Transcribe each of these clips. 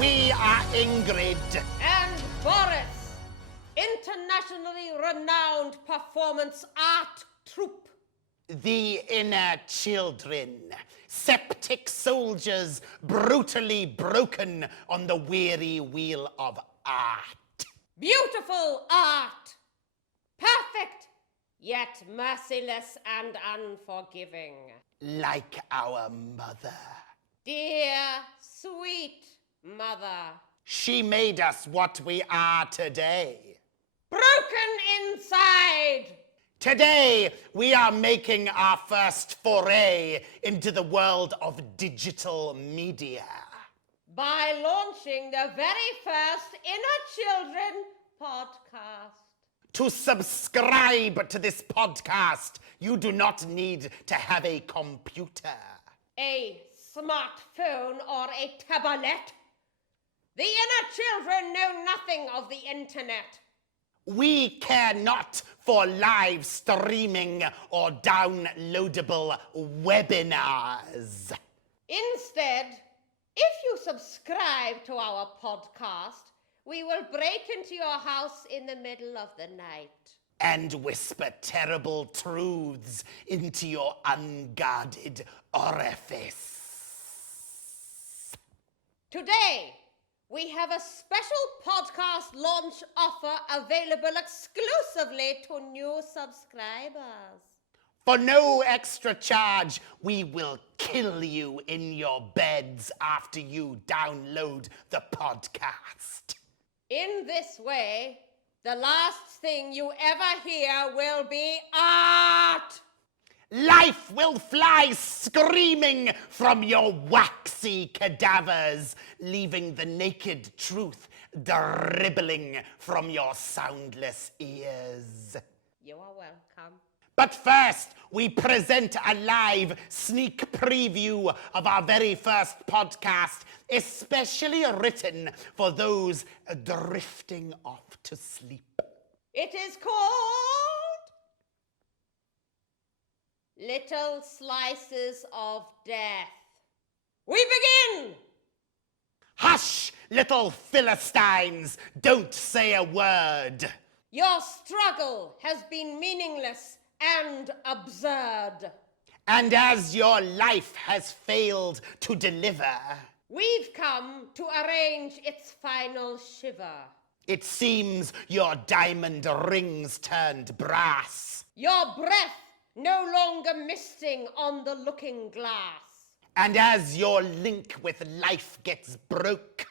We are Ingrid. And Boris, internationally renowned performance art troupe. The inner children, septic soldiers brutally broken on the weary wheel of art. Beautiful art. Perfect, yet merciless and unforgiving. Like our mother. Dear, sweet mother. She made us what we are today. Broken inside. Today, we are making our first foray into the world of digital media. By launching the very first Inner Children podcast. To subscribe to this podcast, you do not need to have a computer. A smartphone or a tablet. The inner children know nothing of the internet. We care not for live streaming or downloadable webinars. Instead, if you subscribe to our podcast, we will break into your house in the middle of the night. And whisper terrible truths into your unguarded orifice. Today, we have a special podcast launch offer available exclusively to new subscribers. For no extra charge, we will kill you in your beds after you download the podcast. In this way, the last thing you ever hear will be art. Life will fly screaming from your waxy cadavers, leaving the naked truth dribbling from your soundless ears. You are welcome. But first, we present a live sneak preview of our very first podcast, especially written for those drifting off to sleep. It is called Little Slices of Death. We begin! Hush, little Philistines, don't say a word. Your struggle has been meaningless and absurd. And as your life has failed to deliver, we've come to arrange its final shiver. It seems your diamond rings turned brass. Your breath no longer misting on the looking glass. And as your link with life gets broke,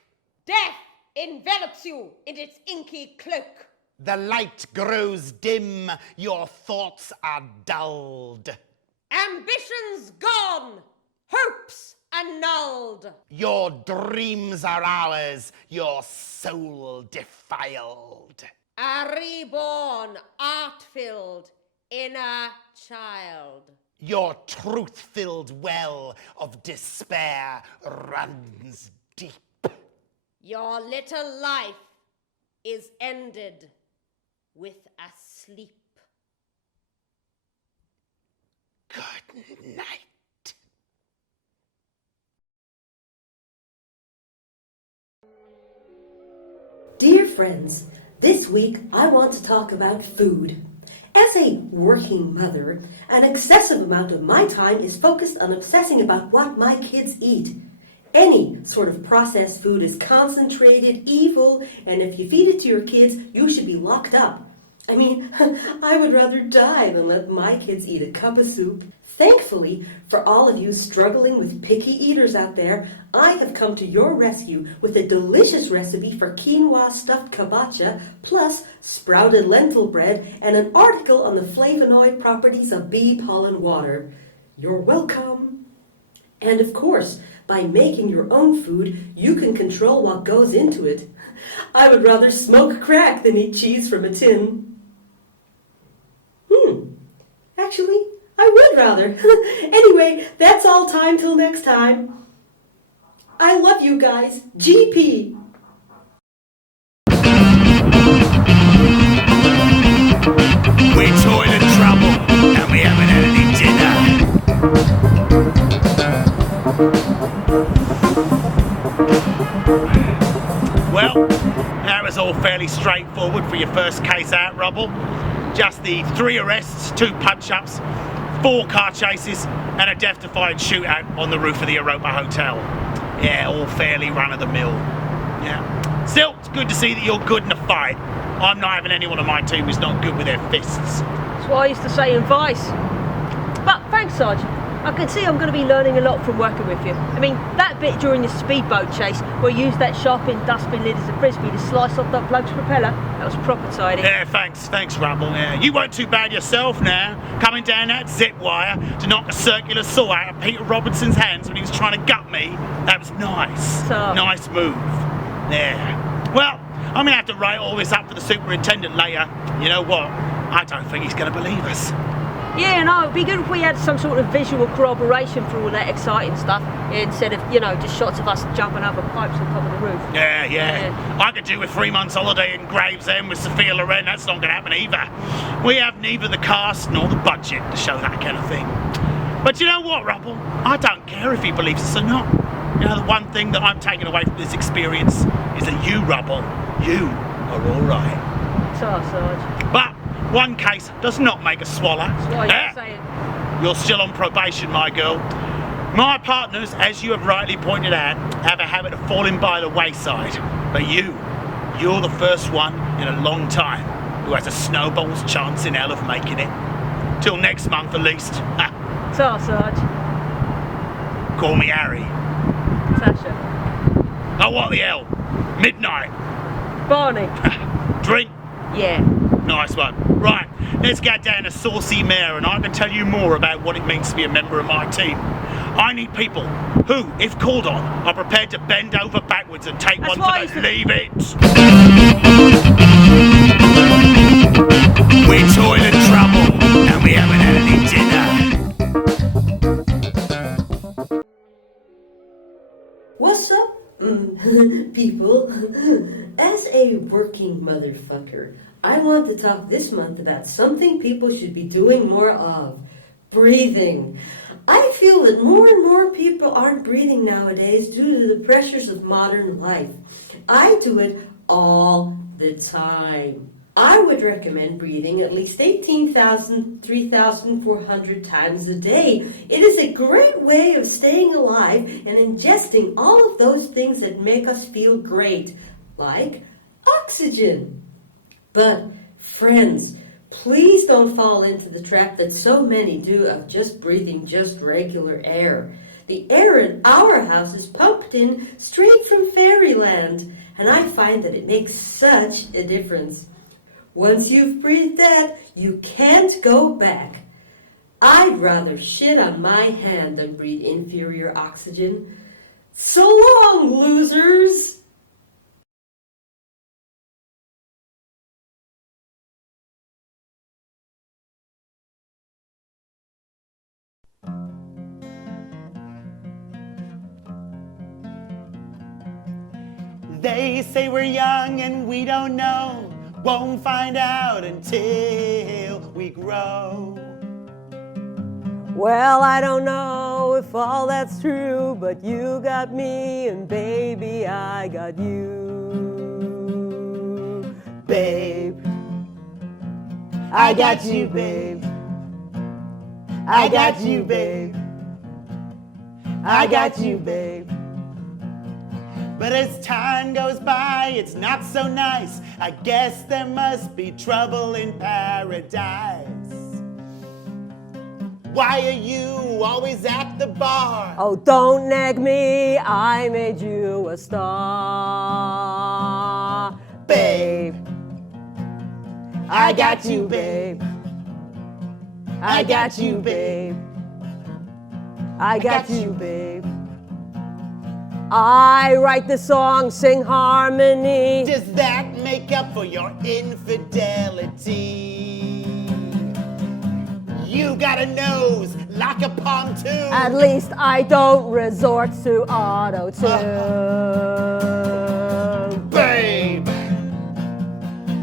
death envelops you in its inky cloak. The light grows dim, your thoughts are dulled. Ambitions gone, hopes annulled. Your dreams are ours, your soul defiled. A reborn, art-filled inner child. Your truth-filled well of despair runs deep. Your little life is ended with a sleep. Good night. Dear friends, this week I want to talk about food. As a working mother, an excessive amount of my time is focused on obsessing about what my kids eat. Any sort of processed food is concentrated, evil, and if you feed it to your kids, you should be locked up. I mean, I would rather die than let my kids eat a cup of soup. Thankfully, for all of you struggling with picky eaters out there, I have come to your rescue with a delicious recipe for quinoa stuffed kabocha, plus sprouted lentil bread, and an article on the flavonoid properties of bee pollen water. You're welcome. And of course, by making your own food, you can control what goes into it. I would rather smoke crack than eat cheese from a tin. Actually, I would rather. Anyway, that's all time till next time. I love you guys. GP. We Toil and Trouble, and we haven't had any dinner. fairly straightforward for your first case out, Rubble. Just the 3 arrests, 2 punch-ups, 4 car chases, and a death-defying shootout on the roof of the Europa Hotel. Yeah, all fairly run-of-the-mill. Yeah. Still, it's good to see that you're good in a fight. I'm not having anyone on my team who's not good with their fists. That's what I used to say in Vice. But thanks, Sarge. I can see I'm going to be learning a lot from working with you. I mean, that bit during the speedboat chase where you used that sharpened dustbin lid as a frisbee to slice off that bloke's propeller, that was proper tidy. Yeah, thanks, Rubble. Yeah, you weren't too bad yourself now, coming down that zip wire to knock a circular saw out of Peter Robinson's hands when he was trying to gut me. That was nice. Nice move. Yeah. Well, I'm going to have to write all this up for the superintendent later. You know what? I don't think he's going to believe us. Yeah, no, it'd be good if we had some sort of visual corroboration for all that exciting stuff instead of, just shots of us jumping over pipes on top of the roof. Yeah. I could do with 3 months holiday in Gravesend with Sophia Loren. That's not going to happen either. We have neither the cast nor the budget to show that kind of thing. But you know what, Rubble? I don't care if he believes us or not. The one thing that I'm taking away from this experience is that you, Rubble, you are all right. Sarge. But one case does not make a swallow. That's what you're saying. You're still on probation, my girl. My partners, as you have rightly pointed out, have a habit of falling by the wayside. But you're the first one in a long time who has a snowball's chance in hell of making it. Till next month, at least. Sarge. Call me Harry. Sasha. Oh, what the hell? Midnight. Barney. Drink. Yeah. Nice one. Right, let's get down to Saucy Mare and I can tell you more about what it means to be a member of my team. I need people who, if called on, are prepared to bend over backwards and take one for the leave it. We're Toil and Trouble, and we haven't had any dinner. What's up, people? As a working motherfucker, I want to talk this month about something people should be doing more of. Breathing. I feel that more and more people aren't breathing nowadays due to the pressures of modern life. I do it all the time. I would recommend breathing at least 3,400 times a day. It is a great way of staying alive and ingesting all of those things that make us feel great, like oxygen. But, friends, please don't fall into the trap that so many do of just breathing just regular air. The air in our house is pumped in straight from fairyland, and I find that it makes such a difference. Once you've breathed that, you can't go back. I'd rather shit on my hand than breathe inferior oxygen. So long, losers! They say we're young and we don't know. Won't find out until we grow. Well, I don't know if all that's true, but you got me and baby, I got you. Babe, I got you, babe. I got you, babe. I got you, babe. But as time goes by, it's not so nice. I guess there must be trouble in paradise. Why are you always at the bar? Oh, don't nag me, I made you a star. Babe, I got you, babe. I got you, babe. I got you, babe. I write the song, sing harmony. Does that make up for your infidelity? You got a nose like a pontoon. At least I don't resort to auto-tune. Babe,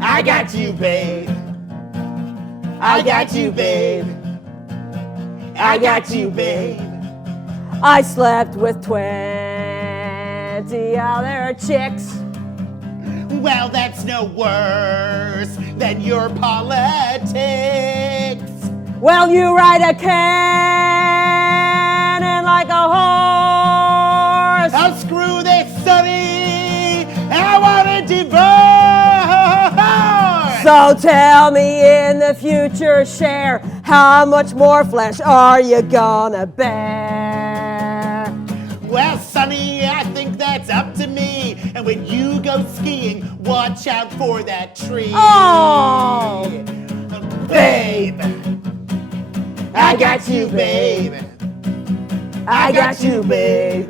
I got you, babe. I got you, babe. I got you, babe. I slept with 20 other chicks. Well, that's no worse than your politics. Well, you ride a cannon like a horse. Oh, screw this, Sonny. I want a divorce. So tell me in the future, Cher, how much more flesh are you gonna bear? Well, Sonny, I think that's up to me. And when you go skiing, watch out for that tree. Oh! Babe, I got you, babe. I got you, babe.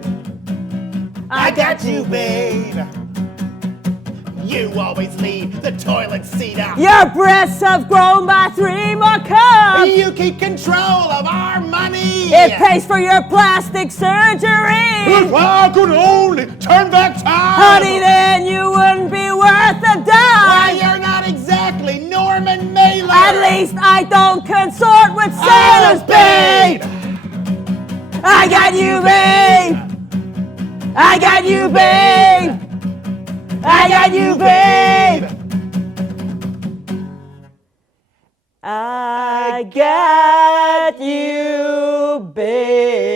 I got you, babe. You always leave the toilet seat up. Your breasts have grown by 3 more cups. You keep control of our money. It pays for your plastic surgery. If I could only turn back time. Honey, then you wouldn't be worth a Why, dime. you're not exactly Norman Mailer. At least I don't consort with sailors, babe. I got you, babe. I got you, babe. I got you, babe. I got you, babe.